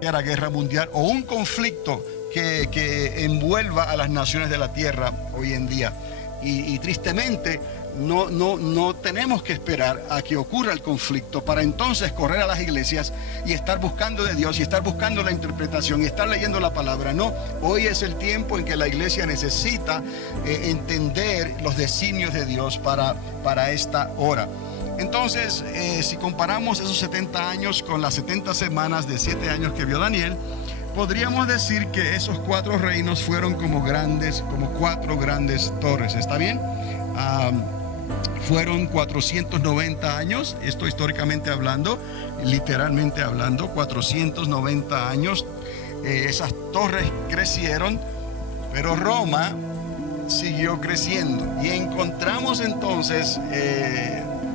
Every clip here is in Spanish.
guerra mundial o un conflicto que envuelva a las naciones de la tierra hoy en día. Y tristemente no tenemos que esperar a que ocurra el conflicto para entonces correr a las iglesias y estar buscando de Dios y estar buscando la interpretación y estar leyendo la palabra. No, hoy es el tiempo en que la iglesia necesita entender los designios de Dios para esta hora. Entonces, si comparamos esos 70 años con las 70 semanas de 7 años que vio Daniel, podríamos decir que esos 4 reinos fueron como 4 grandes torres. ¿Está bien? Fueron 490 años, esto históricamente hablando, literalmente hablando, 490 años. Esas torres crecieron, pero Roma siguió creciendo. Y encontramos entonces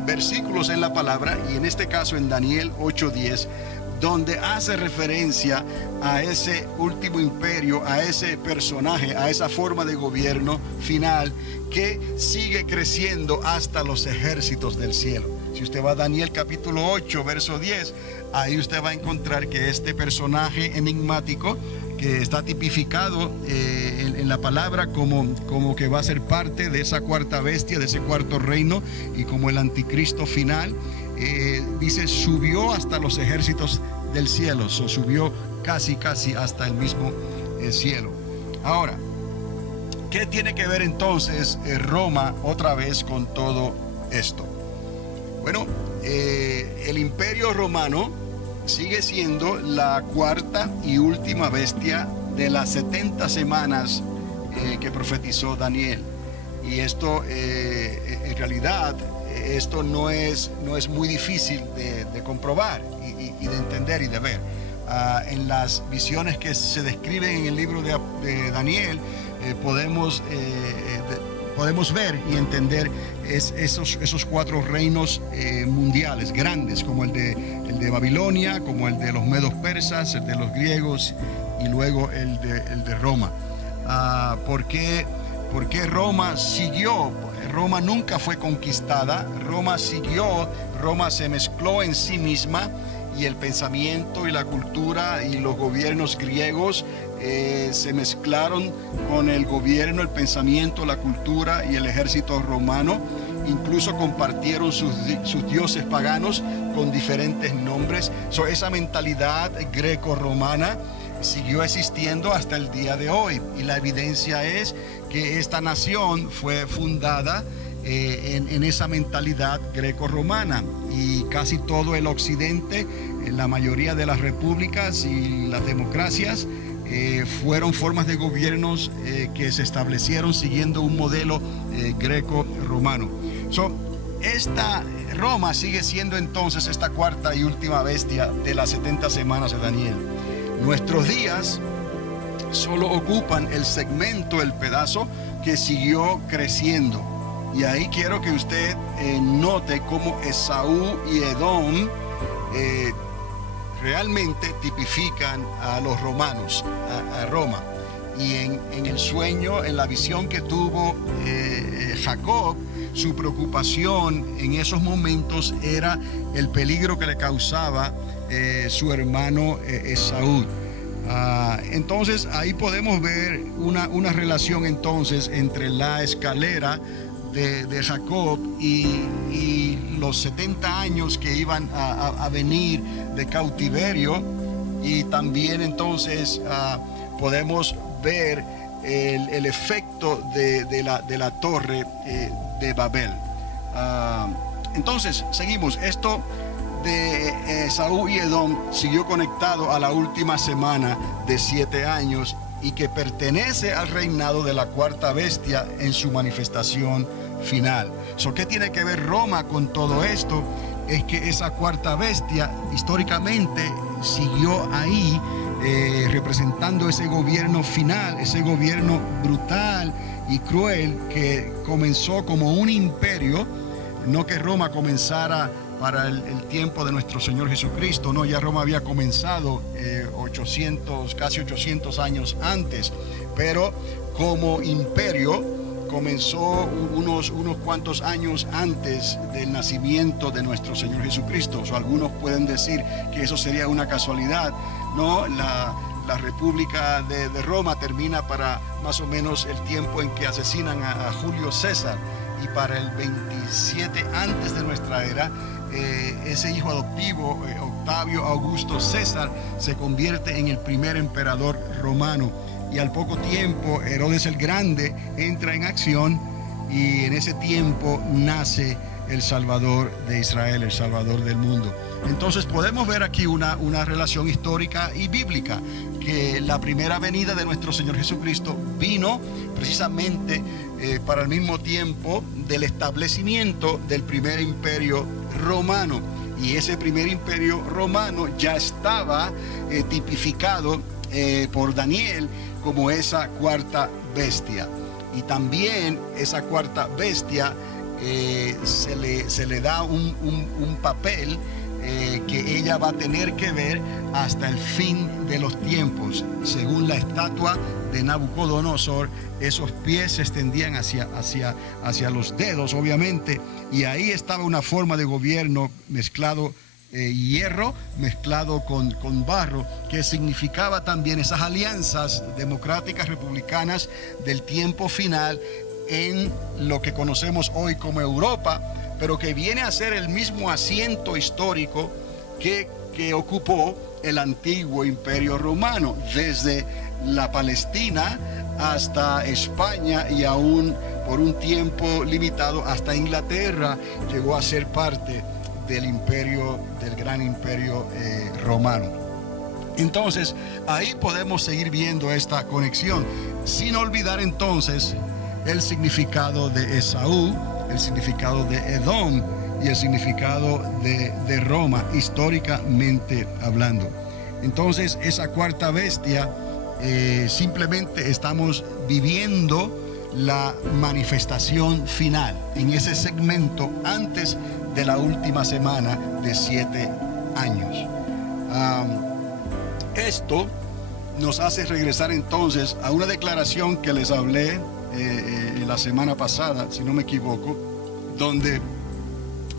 versículos en la palabra, y en este caso en Daniel 8:10, donde hace referencia a ese último imperio, a ese personaje, a esa forma de gobierno final que sigue creciendo hasta los ejércitos del cielo. Si usted va a Daniel capítulo 8, verso 10, ahí usted va a encontrar que este personaje enigmático, que está tipificado en la palabra como que va a ser parte de esa cuarta bestia, de ese cuarto reino, y como el anticristo final, dice, subió hasta los ejércitos del cielo, subió casi hasta el mismo cielo. Ahora, ¿qué tiene que ver entonces Roma otra vez con todo esto? Bueno, el imperio romano sigue siendo la cuarta y última bestia de las 70 semanas que profetizó Daniel. Y esto, en realidad, esto no es muy difícil de comprobar y de entender y de ver. En las visiones que se describen en el libro de Daniel, podemos ver y entender esos 4 reinos mundiales grandes, como el de Babilonia, como el de los medos persas, el de los griegos y luego el de Roma. ¿Por qué Roma siguió? Roma nunca fue conquistada, Roma siguió, Roma se mezcló en sí misma, y el pensamiento y la cultura y los gobiernos griegos se mezclaron con el gobierno, el pensamiento, la cultura y el ejército romano. Incluso compartieron sus dioses paganos con diferentes nombres. Esa mentalidad greco-romana siguió existiendo hasta el día de hoy, y la evidencia es que esta nación fue fundada en esa mentalidad greco-romana, y casi todo el occidente, la mayoría de las repúblicas y las democracias fueron formas de gobiernos que se establecieron siguiendo un modelo greco-romano. Esta Roma sigue siendo entonces esta cuarta y última bestia de las 70 semanas de Daniel. Nuestros días solo ocupan el segmento, el pedazo que siguió creciendo. Y ahí quiero que usted note cómo Esaú y Edom realmente tipifican a los romanos, a Roma. Y en el sueño, en la visión que tuvo Jacob, su preocupación en esos momentos era el peligro que le causaba su hermano Esaú. Entonces ahí podemos ver una relación entonces entre la escalera de Jacob y los 70 años que iban a venir de cautiverio, y también entonces podemos ver el efecto de la torre de Babel. Entonces seguimos. Esto de Esaú y Edom siguió conectado a la última semana de 7 años, y que pertenece al reinado de la cuarta bestia en su manifestación final. ¿Qué tiene que ver Roma con todo esto? Es que esa cuarta bestia históricamente siguió ahí, representando ese gobierno final, ese gobierno brutal y cruel que comenzó como un imperio. No que Roma comenzara para el tiempo de nuestro Señor Jesucristo, no, ya Roma había comenzado casi 800 años antes, pero como imperio comenzó unos cuantos años antes del nacimiento de nuestro Señor Jesucristo. O algunos pueden decir que eso sería una casualidad. No, la República de Roma termina para más o menos el tiempo en que asesinan a Julio César, y para el 27 antes de nuestra era, ese hijo adoptivo, Octavio Augusto César, se convierte en el primer emperador romano. Y al poco tiempo Herodes el Grande entra en acción, y en ese tiempo nace el Salvador de Israel, el Salvador del mundo. Entonces podemos ver aquí una relación histórica y bíblica, que la primera venida de nuestro Señor Jesucristo vino precisamente para el mismo tiempo del establecimiento del primer imperio romano. Y ese primer imperio romano ya estaba tipificado por Daniel como esa cuarta bestia. Y también esa cuarta bestia se le da un papel que ella va a tener que ver hasta el fin de los tiempos. Según la estatua de Nabucodonosor, esos pies se extendían hacia los dedos, obviamente, y ahí estaba una forma de gobierno mezclado, hierro mezclado con barro, que significaba también esas alianzas democráticas republicanas del tiempo final en lo que conocemos hoy como Europa, pero que viene a ser el mismo asiento histórico que ocupó el antiguo imperio romano, desde la Palestina hasta España, y aún por un tiempo limitado hasta Inglaterra llegó a ser parte del gran imperio romano. Entonces ahí podemos seguir viendo esta conexión, sin olvidar entonces el significado de Esaú, el significado de Edom y el significado de Roma, históricamente hablando. Entonces esa cuarta bestia, simplemente estamos viviendo la manifestación final en ese segmento antes de la última semana de 7 años. Esto nos hace regresar entonces a una declaración que les hablé la semana pasada, si no me equivoco, donde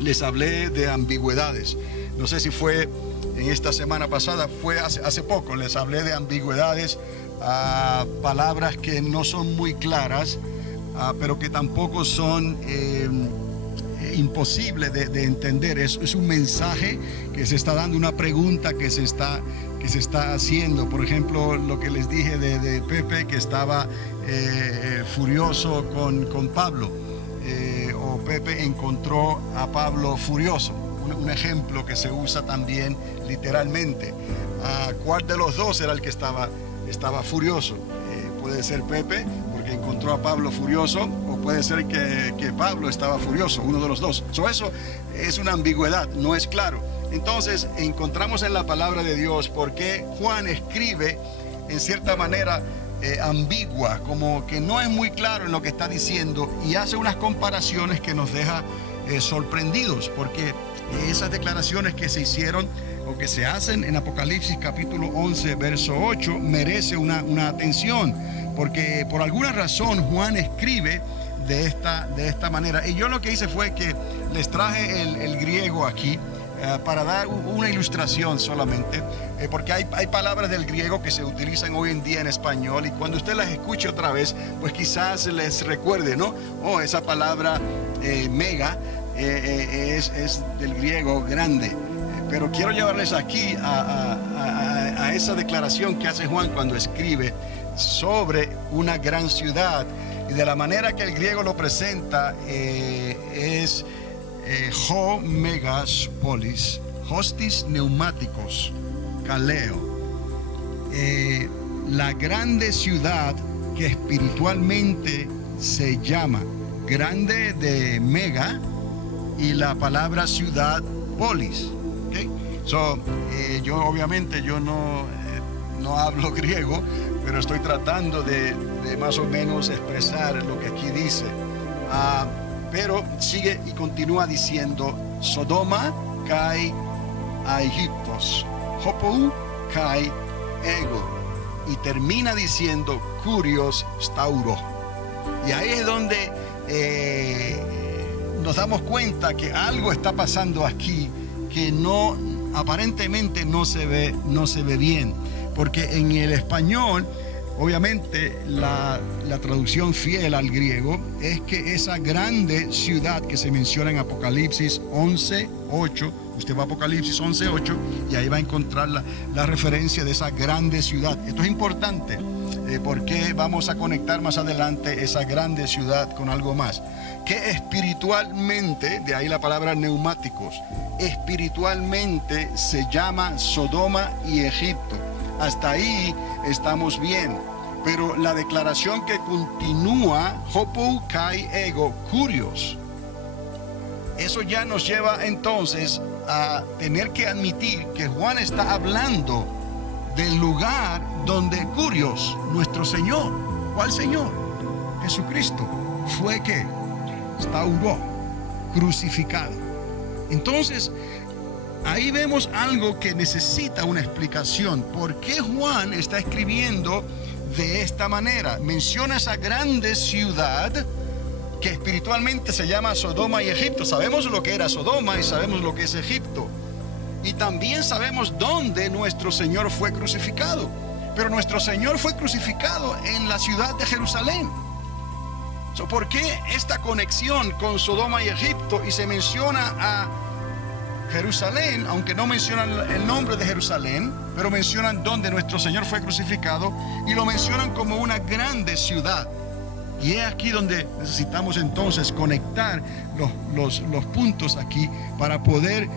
les hablé de ambigüedades. No sé si fue en esta semana pasada, fue hace poco, les hablé de ambigüedades, palabras que no son muy claras, pero que tampoco son imposibles de entender. Es un mensaje que se está dando, una pregunta que se está haciendo. Por ejemplo, lo que les dije de Pepe, que estaba furioso con Pablo, o Pepe encontró a Pablo furioso. Un ejemplo que se usa también literalmente. ¿Cuál de los dos era el que estaba furioso? Puede ser Pepe, porque encontró a Pablo furioso, o puede ser que Pablo estaba furioso, uno de los dos. Eso es una ambigüedad, no es claro. Entonces encontramos en la palabra de Dios por qué Juan escribe en cierta manera ambigua, como que no es muy claro en lo que está diciendo, y hace unas comparaciones que nos deja sorprendidos, porque esas declaraciones que se hicieron o que se hacen en Apocalipsis capítulo 11 verso 8 merece una atención, porque por alguna razón Juan escribe de esta manera. Y yo lo que hice fue que les traje el griego aquí para dar una ilustración solamente, porque hay palabras del griego que se utilizan hoy en día en español, y cuando usted las escuche otra vez, pues quizás les recuerde, ¿no? Esa palabra mega es del griego grande. Pero quiero llevarles aquí a esa declaración que hace Juan cuando escribe sobre una gran ciudad, y de la manera que el griego lo presenta es ho megas polis, hostis neumáticos, kaleo, la grande ciudad que espiritualmente se llama grande de mega, y la palabra ciudad polis. Okay. Yo obviamente no hablo griego, pero estoy tratando de más o menos expresar lo que aquí dice. Pero sigue y continúa diciendo: Sodoma kai Aegyptos, Hopou kai ego, y termina diciendo Curios stauro. Y ahí es donde nos damos cuenta que algo está pasando aquí que aparentemente no se ve bien. Porque en el español, obviamente, la traducción fiel al griego es que esa grande ciudad que se menciona en Apocalipsis 11:8, usted va a Apocalipsis 11:8 y ahí va a encontrar la referencia de esa grande ciudad. Esto es importante porque vamos a conectar más adelante esa grande ciudad con algo más. Que espiritualmente, de ahí la palabra neumáticos, espiritualmente se llama Sodoma y Egipto. Hasta ahí estamos bien. Pero la declaración que continúa, Hopou kai ego curios, eso ya nos lleva entonces a tener que admitir que Juan está hablando del lugar donde curios, nuestro Señor. ¿Cuál Señor? Jesucristo. Fue que instauró, crucificado. Entonces, ahí vemos algo que necesita una explicación. ¿Por qué Juan está escribiendo de esta manera? Menciona esa grande ciudad que espiritualmente se llama Sodoma y Egipto. Sabemos lo que era Sodoma y sabemos lo que es Egipto. Y también sabemos dónde nuestro Señor fue crucificado. Pero nuestro Señor fue crucificado en la ciudad de Jerusalén. ¿Por qué esta conexión con Sodoma y Egipto? Y se menciona a Jerusalén, aunque no mencionan el nombre de Jerusalén, pero mencionan dónde nuestro Señor fue crucificado y lo mencionan como una grande ciudad. Y es aquí donde necesitamos entonces conectar los puntos aquí para poder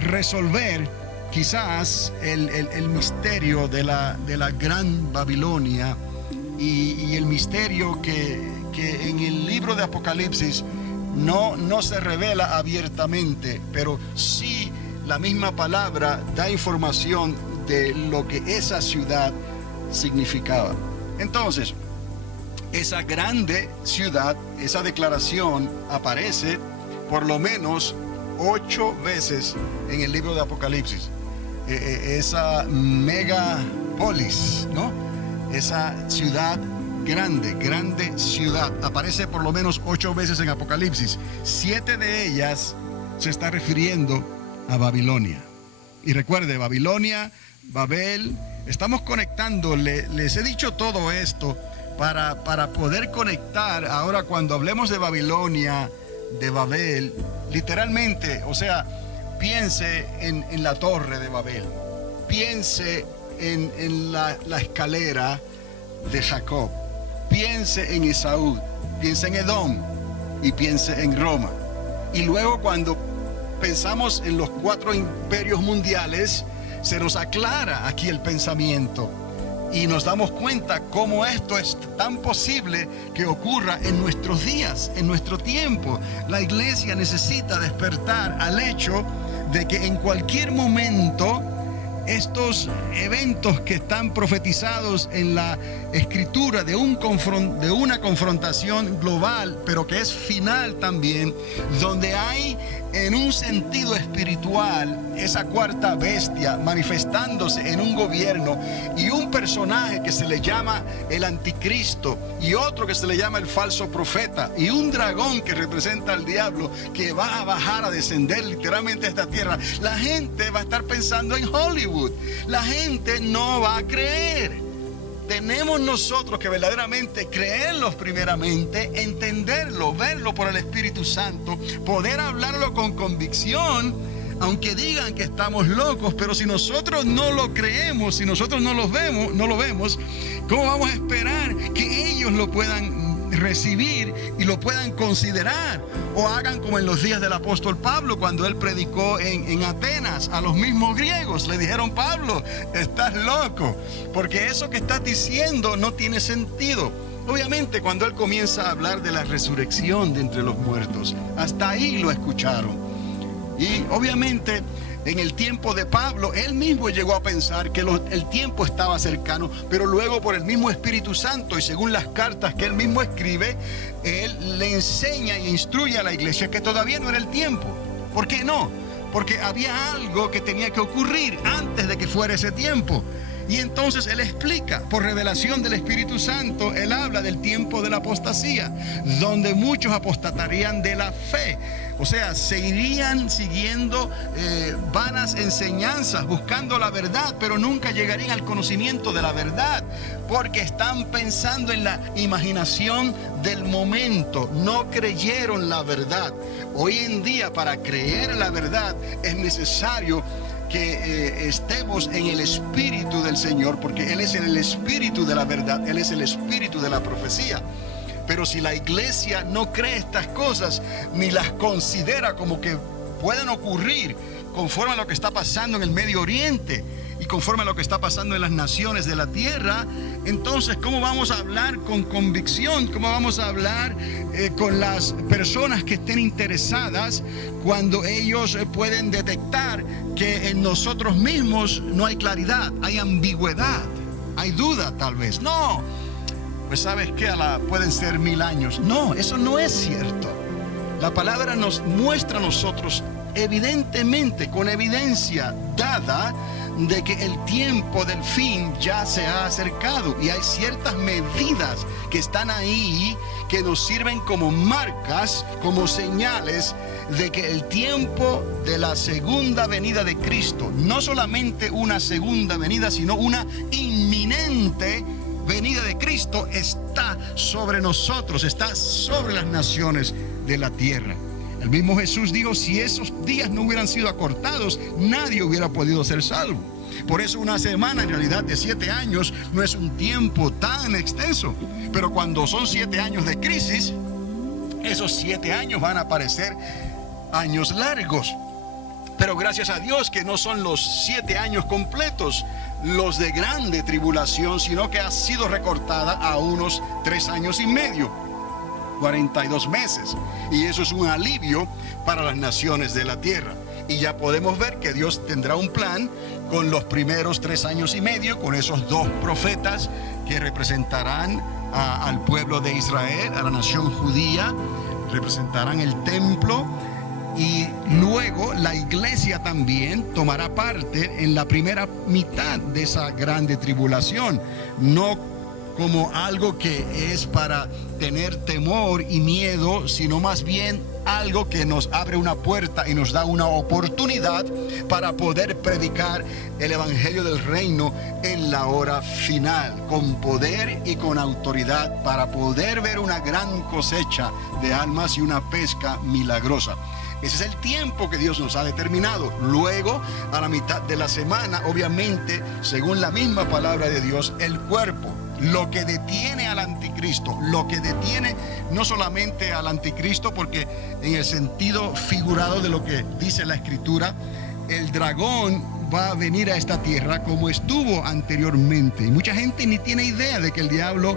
resolver quizás el misterio de la gran Babilonia y el misterio que en el libro de Apocalipsis no se revela abiertamente, pero sí la misma palabra da información de lo que esa ciudad significaba. Entonces, esa grande ciudad, esa declaración aparece por lo menos 8 veces en el libro de Apocalipsis. Esa megapolis, ¿no? Esa ciudad grande ciudad, aparece por lo menos 8 veces en Apocalipsis. 7 de ellas se está refiriendo a Babilonia. Y recuerde, Babilonia, Babel, estamos conectando, les he dicho todo esto para poder conectar ahora cuando hablemos de Babilonia, de Babel, literalmente, o sea, piense en la torre de Babel, piense en la escalera de Jacob, piense en Esaú, piense en Edom y piense en Roma. Y luego cuando pensamos en los 4 imperios mundiales, se nos aclara aquí el pensamiento y nos damos cuenta cómo esto es tan posible que ocurra en nuestros días, en nuestro tiempo. La iglesia necesita despertar al hecho de que en cualquier momento estos eventos que están profetizados en la escritura de una confrontación global, pero que es final también, donde hay en un sentido espiritual esa cuarta bestia manifestándose en un gobierno y un personaje que se le llama el anticristo y otro que se le llama el falso profeta y un dragón que representa al diablo que va a bajar, a descender literalmente a esta tierra. La gente va a estar pensando en Hollywood. La gente no va a creer. Tenemos nosotros que verdaderamente creerlo primeramente, entenderlo, verlo por el Espíritu Santo, poder hablarlo con convicción, aunque digan que estamos locos. Pero si nosotros no lo creemos, si nosotros no lo vemos, ¿cómo vamos a esperar que ellos lo puedan recibir y lo puedan considerar? O hagan como en los días del apóstol Pablo, cuando él predicó en Atenas, a los mismos griegos le dijeron: Pablo, estás loco, porque eso que estás diciendo no tiene sentido. Obviamente cuando él comienza a hablar de la resurrección de entre los muertos, hasta ahí lo escucharon. Y obviamente en el tiempo de Pablo, él mismo llegó a pensar que el tiempo estaba cercano, pero luego por el mismo Espíritu Santo y según las cartas que él mismo escribe, él le enseña e instruye a la iglesia que todavía no era el tiempo. ¿Por qué no? Porque había algo que tenía que ocurrir antes de que fuera ese tiempo. Y entonces él explica, por revelación del Espíritu Santo, él habla del tiempo de la apostasía, donde muchos apostatarían de la fe. O sea, se irían siguiendo vanas enseñanzas, buscando la verdad, pero nunca llegarían al conocimiento de la verdad, porque están pensando en la imaginación del momento. No creyeron la verdad. Hoy en día, para creer la verdad, es necesario que estemos en el Espíritu del Señor, porque Él es el Espíritu de la verdad, Él es el Espíritu de la profecía. Pero si la iglesia no cree estas cosas, ni las considera como que puedan ocurrir conforme a lo que está pasando en el Medio Oriente y conforme a lo que está pasando en las naciones de la tierra, entonces ¿cómo vamos a hablar con convicción? ¿Cómo vamos a hablar con las personas que estén interesadas cuando ellos pueden detectar que en nosotros mismos no hay claridad, hay ambigüedad, hay duda tal vez? No, pues sabes que pueden ser 1000 años. No, eso no es cierto. La palabra nos muestra a nosotros evidentemente, con evidencia dada, de que el tiempo del fin ya se ha acercado, y hay ciertas medidas que están ahí que nos sirven como marcas, como señales de que el tiempo de la segunda venida de Cristo, no solamente una segunda venida, sino una inminente venida de Cristo, está sobre nosotros, está sobre las naciones de la tierra. El mismo Jesús dijo, si esos días no hubieran sido acortados, nadie hubiera podido ser salvo. Por eso una semana en realidad de 7 años no es un tiempo tan extenso. Pero cuando son 7 años de crisis, esos 7 años van a parecer años largos. Pero gracias a Dios que no son los 7 años completos los de grande tribulación, sino que ha sido recortada a unos 3 años y medio, 42 meses. Y eso es un alivio para las naciones de la tierra. Y ya podemos ver que Dios tendrá un plan con los primeros 3 años y medio, con esos 2 profetas que representarán al pueblo de Israel, a la nación judía, representarán el templo. Y luego la iglesia también tomará parte en la primera mitad de esa grande tribulación, no como algo que es para tener temor y miedo, sino más bien algo que nos abre una puerta y nos da una oportunidad para poder predicar el evangelio del reino en la hora final, con poder y con autoridad, para poder ver una gran cosecha de almas y una pesca milagrosa. Ese es el tiempo que Dios nos ha determinado. Luego, a la mitad de la semana, obviamente, según la misma palabra de Dios, el cuerpo, lo que detiene al anticristo, lo que detiene no solamente al anticristo, porque en el sentido figurado de lo que dice la escritura, el dragón va a venir a esta tierra como estuvo anteriormente. Y mucha gente ni tiene idea de que el diablo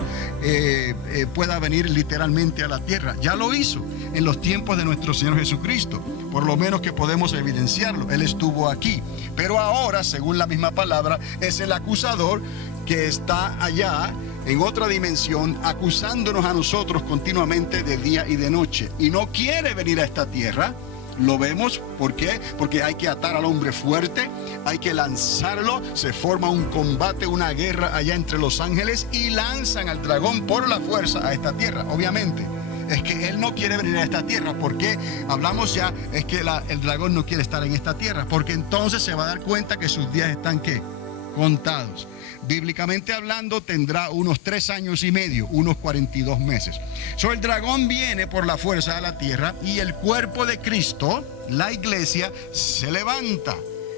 pueda venir literalmente a la tierra. Ya lo hizo en los tiempos de nuestro Señor Jesucristo, por lo menos que podemos evidenciarlo. Él estuvo aquí, pero ahora, según la misma palabra, es el acusador que está allá en otra dimensión, acusándonos a nosotros continuamente de día y de noche, y no quiere venir a esta tierra. Lo vemos, ¿por qué? Porque hay que atar al hombre fuerte, hay que lanzarlo, se forma un combate, una guerra allá entre los ángeles, y lanzan al dragón por la fuerza a esta tierra. Obviamente es que él no quiere venir a esta tierra. ¿Por qué? Hablamos ya, es que el dragón no quiere estar en esta tierra, porque entonces se va a dar cuenta que sus días están, ¿qué? Contados. Bíblicamente hablando, tendrá unos 3 años y medio, unos 42 meses. El dragón viene por la fuerza a la tierra, y el cuerpo de Cristo, la iglesia, se levanta.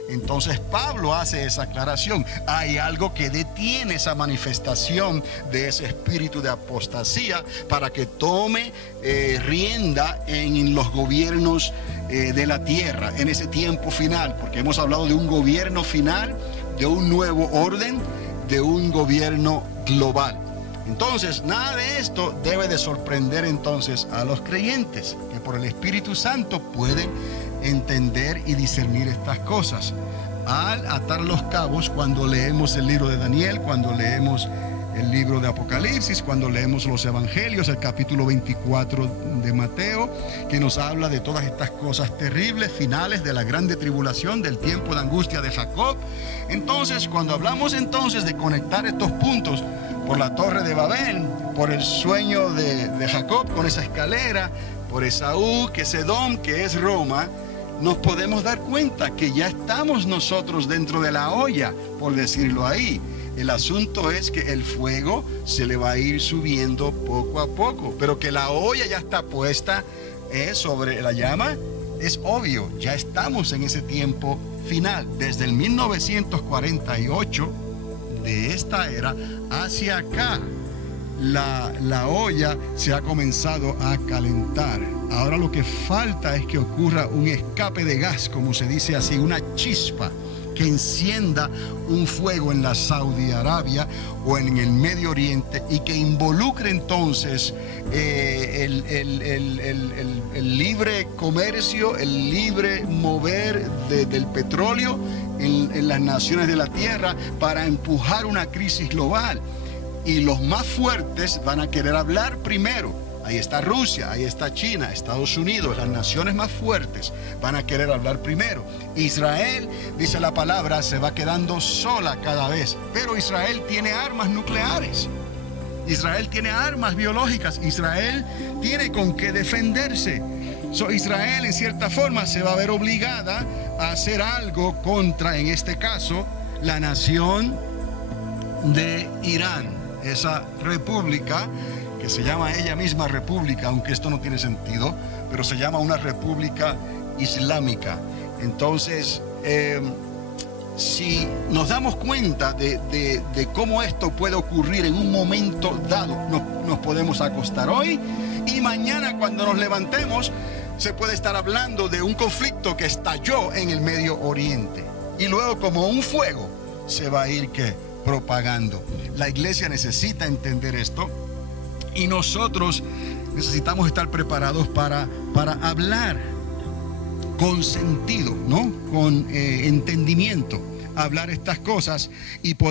Entonces Pablo hace esa aclaración. Hay algo que detiene esa manifestación de ese espíritu de apostasía para que tome rienda en los gobiernos de la tierra en ese tiempo final, porque hemos hablado de un gobierno final, de un nuevo orden, de un gobierno global. Entonces, nada de esto debe de sorprender entonces a los creyentes, que por el Espíritu Santo pueden entender y discernir estas cosas. Al atar los cabos, cuando leemos el libro de Daniel, cuando leemos el libro de Apocalipsis, cuando leemos los evangelios, el capítulo 24 de Mateo, que nos habla de todas estas cosas terribles, finales de la grande tribulación, del tiempo de angustia de Jacob. Entonces, cuando hablamos entonces de conectar estos puntos por la torre de Babel, por el sueño de Jacob con esa escalera, por Esaú, que es Edom, que es Roma, nos podemos dar cuenta que ya estamos nosotros dentro de la olla, por decirlo ahí. El asunto es que el fuego se le va a ir subiendo poco a poco, pero que la olla ya está puesta sobre la llama, es obvio, ya estamos en ese tiempo final. Desde el 1948 de esta era hacia acá, la olla se ha comenzado a calentar. Ahora lo que falta es que ocurra un escape de gas, como se dice así, una chispa que encienda un fuego en la Saudi Arabia o en el Medio Oriente y que involucre entonces el libre comercio, el libre mover del petróleo en las naciones de la tierra para empujar una crisis global. Y los más fuertes van a querer hablar primero. Ahí está Rusia, ahí está China, Estados Unidos, las naciones más fuertes van a querer hablar primero. Israel, dice la palabra, se va quedando sola cada vez, pero Israel tiene armas nucleares. Israel tiene armas biológicas, Israel tiene con qué defenderse. Israel en cierta forma se va a ver obligada a hacer algo contra, en este caso, la nación de Irán, esa república que se llama ella misma república, aunque esto no tiene sentido, pero se llama una república islámica. Entonces, si nos damos cuenta de cómo esto puede ocurrir en un momento dado, nos podemos acostar hoy y mañana cuando nos levantemos se puede estar hablando de un conflicto que estalló en el Medio Oriente y luego como un fuego se va a ir propagando. La iglesia necesita entender esto y nosotros necesitamos estar preparados para hablar con sentido, ¿no? Con entendimiento, hablar estas cosas y poder